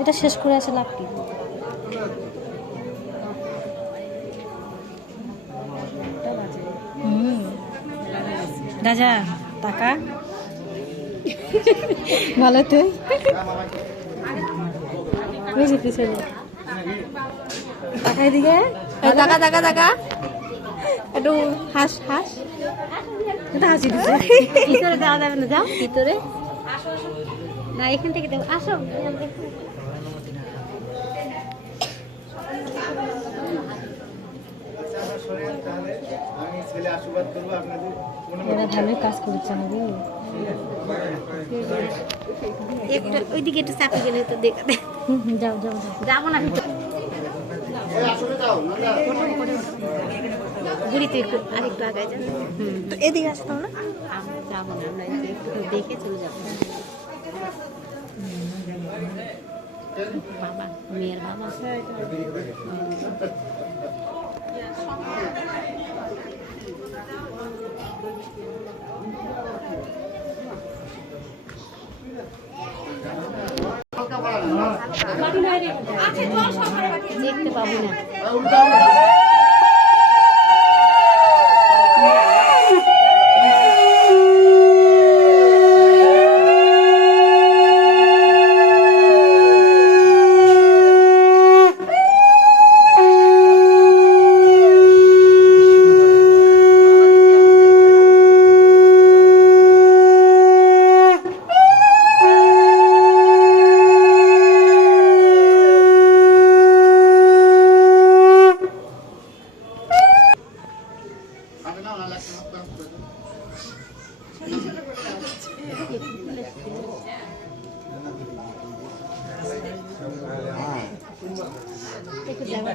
এটা শেষ করে আছে লাভ কি? রাজা টাকা? ভালো তুই বুঝি পিছনে। টাকা এদিকে? টাকা টাকা টাকা। একটু হাস হাস। এটা হাসি দিচ্ছে ভিতরে যাওয়া যাবে না যাও। ভিতরে। না এখান থেকে দেখো আসো আমি ছেলে আশীর্বাদ করব আপনাদের এরা ভালোই কাজ করছে না গো একটু ওইদিকে একটু চাপে গেলে তো দেখা হুম, হুম, যাও যাও যাও। যাব না। না একটু আরেকটু আগে যান। তো এদিকে আসতাম না আমরা যাব না আমরা একটু একটু দেখে চলে যাব। বাবা মেয়ের বাবা। দেখতে পাবো না। আমি না লাগছে একটু যাব